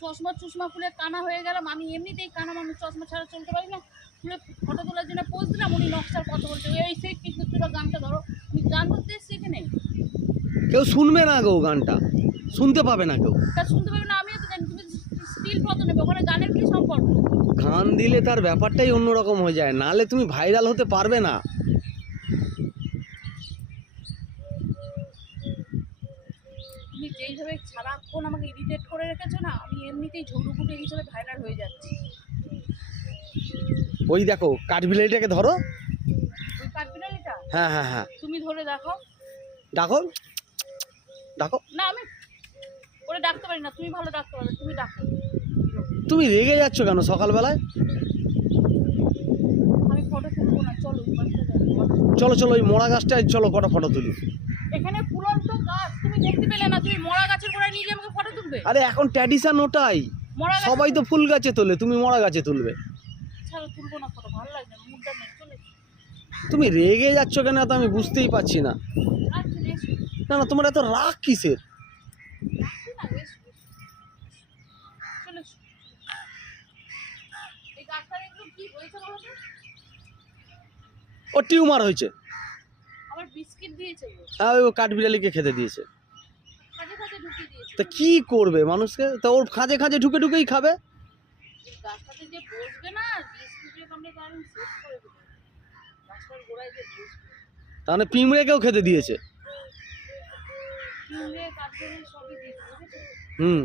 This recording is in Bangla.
চশমা চশমা খুলে কানা হয়ে গেলাম। আমি এমনিতেই কানা মানুষ, চশমা ছাড়া চলতে পারি না। খুলে ফটো তোলার জন্য পোজ দিলাম, উনি নকশার কথা বলছে, এই সেই কৃষ্ণচূড়া গানটা ধরো। আমি গান করতে এসেছি এখানে। কেউ শুনবে না গো, গানটা শুনতে পাবে না কেউ। তা শুনতে পাবে না, আমিও তো জানি। তুমি স্টিল ফটো নেবে, ওখানে গানের কি সম্পর্ক? গান দিলে তার ব্যাপারটাই অন্যরকম হয়ে যায়, নাহলে তুমি ভাইরাল হতে পারবে না। তুমি যেইভাবে সারাক্ষণ আমাকে ইরিটেট করে রেখেছো না, আমি এমনিতেই ঝুড়ুকুটে হিসেবে ভাইরাল হয়ে যাচ্ছি। ওই দেখো কাঠবিলাইটাকে ধরো। ওই কাঠবিড়ালিটা? হ্যাঁ হ্যাঁ হ্যাঁ, তুমি ধরে দেখো। ডাকো ডাকো। না, আমি ওরে ডাকতে পারি না, তুমি ভালো ডাকতে পারবে, তুমি ডাকো। তুমি রেগে যাচ্ছ কেন সকালবেলায়? আমি ফটো তুলবো না, চলো চলো চলো, ওই মরা গাছটায় চলো, কটা ফটো তুলি। এখানে ফুলন্ত গাছ তুমি দেখতে পেলে না, তুমি মরা গাছের গোড়ায় নিয়ে গিয়ে আমাকে ফটো তুলবে? আরে এখন ট্র্যাডিশন ওটাই, মরা গাছ সবাই তো ফুল গাছে তোলে, তুমি মরা গাছে তুলবে। ছাড়ো, তুলবো না ফটো, ভালো লাগছে না, মুডটা নেই, চলে। তুমি রেগে যাচ্ছ কেন তো আমি বুঝতেই পারছি না। আচ্ছা এসো। না না, তোমার এত রাগ কিসের? রাখছি না, এসো চলে এসো। এই গাছটার একটু কি হয়েছে বলো তো? ও টিউমার হয়েছে। আমার বিস্কিট দিয়েছে গো, হ্যাঁ, ও কাঠবিড়ালিকে খেতে দিয়েছে। খাঁজে খাঁজে ঢুকিয়ে দিয়েছে। তা কি করবে মানুষকে, তা ওর খাঁজে খাঁজে ঢুকে ঢুকেই খাবে। এই গাছটাতে যে বসবে না, বিস্কিটের কামড়ে আমি শেষ করে দেবো। গাছটার গোড়ায় যে বসবে, তাহলে পিঁমড়েকেও খেতে দিয়েছে। কিনলে কাঠের সবই দিয়েছে, বুঝেছো? হুম।